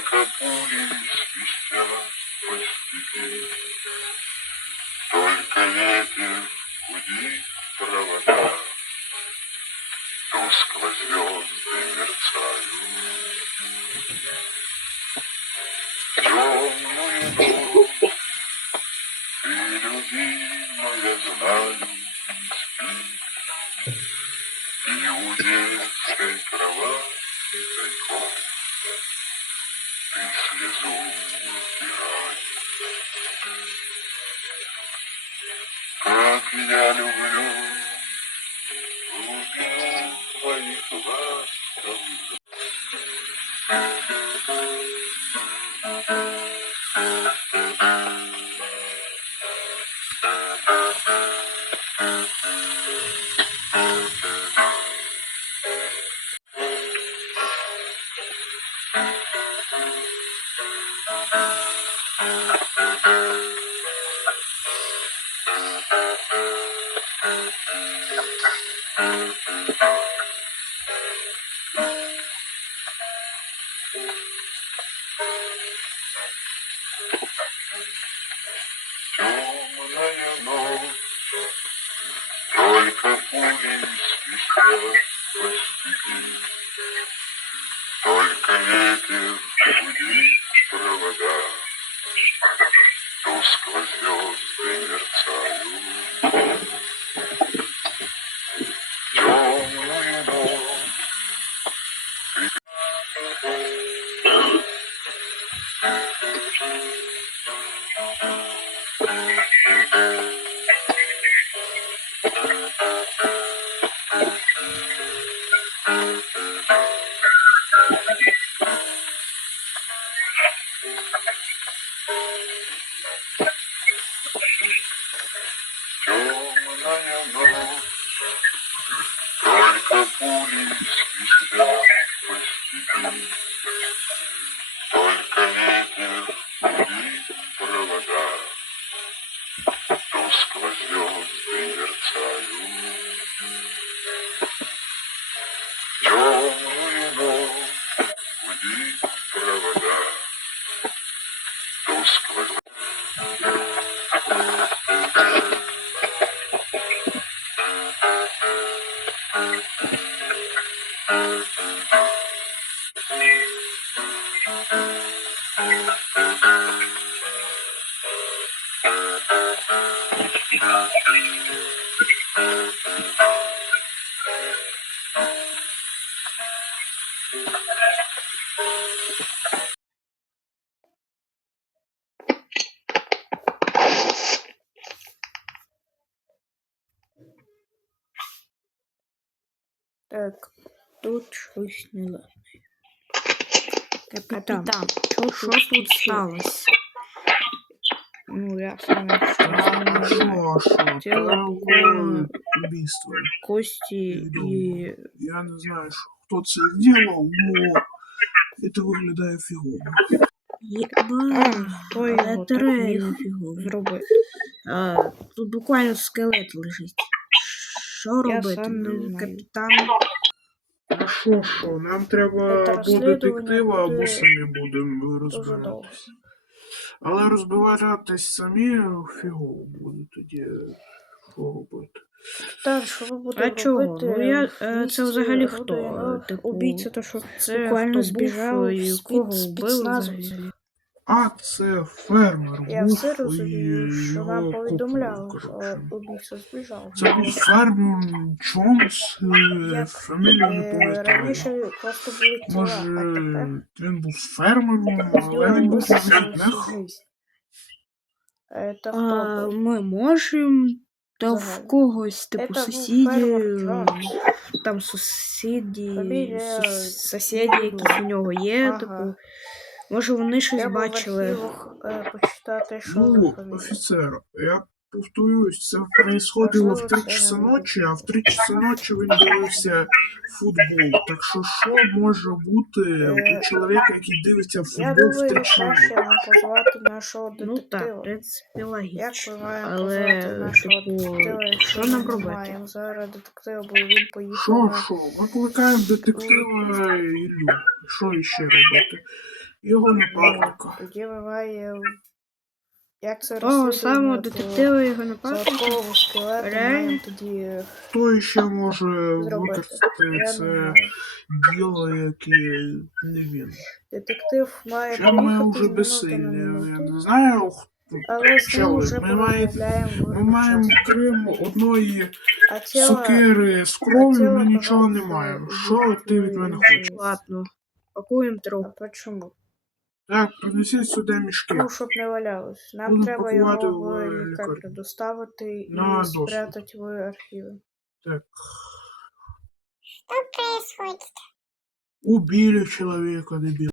только пули свистят по степи, Только ветер гудит провода, Тускло звезды мерцают. Темную ночь ты, любимая, знаю, не спишь, И у детской кровати тайком слезу. Как я люблю глубину твоих ласковых Темная ночь, только пули свистят по степи, Только ветер только пули свистят по Так, тут щось не ладно. Капітан, Капітан, що тут сталося? Ну, я покойно. убийство. кості і Я не знаю, хто це зробив, но це виглядає фігово. Єба, хто його так реально міг зробити. А, Тут буквально скелет лежить. Що Я робити? сам не Ну, знаю. Капітан, А що, що? Нам треба Це або розслідування детектива, або самі будемо Дуже довго. розбиратися. Але розбиратись самі фігово буде тоді. Робити? Так, що ви будете А чого? робити? Ну, я- е, це взагалі хто? Типу, Убійця, то що це буквально хто збіжав і з кого під вбив спецназовців. взагалі? А це фермер. Я все розумію, що купили, що коротше. убійця збіжав. Це був фермер Джонс, е, фамілію не Е, пам'ятаю. Раніше просто були тіла, Може, а тепер він був фермером, але він був висадку робітник. всю жизнь. Е, Це А, хто ми можемо та в Загально. когось, типу, Це був сусіді, фермер Джонс. там сусіді, Фамілія сус- сусіді, якісь у нього є, Ага. типу. Може вони щось Треба в бачили. архівах, е, почитати, що Ну, офіцер, я повторюсь, це происходило в 3 часа ночі, а в 3 часа ночі він дивився футбол. Так що що може бути у чоловіка, який дивиться Я футбол в думаю, 3 часа краще ночі? нам позвати нашого Ну так, в детектива. принципі, Як логічно. ми маємо Але, позвати нашого типу, детектива, якщо що нам ми робити? маємо зараз детектива, бо він поїхав Що, на... що? Викликаємо детектива Іллю. Що іще робити? Його напарника. Тоді ми. Як це Того самого детектива його напарника. Реально? тоді Хто ще може використати це діло, яке не він? Детектив має Ще ми вже безсильні. Я не знаю, хто. але з ним вже ми Ми маємо крім одної сокири з кров'ю, ми нічого не маємо. Що ти від мене хочеш? Ладно. Пакуємо А труп. почему? Так, принесіть сюди мішки. Ну, щоб не валялось. Нам Будемо треба пакувати його в в лікарню лікарню. доставити На і досвід. спрятати в архіви. Так. Что происходит? Убили человека, дебил.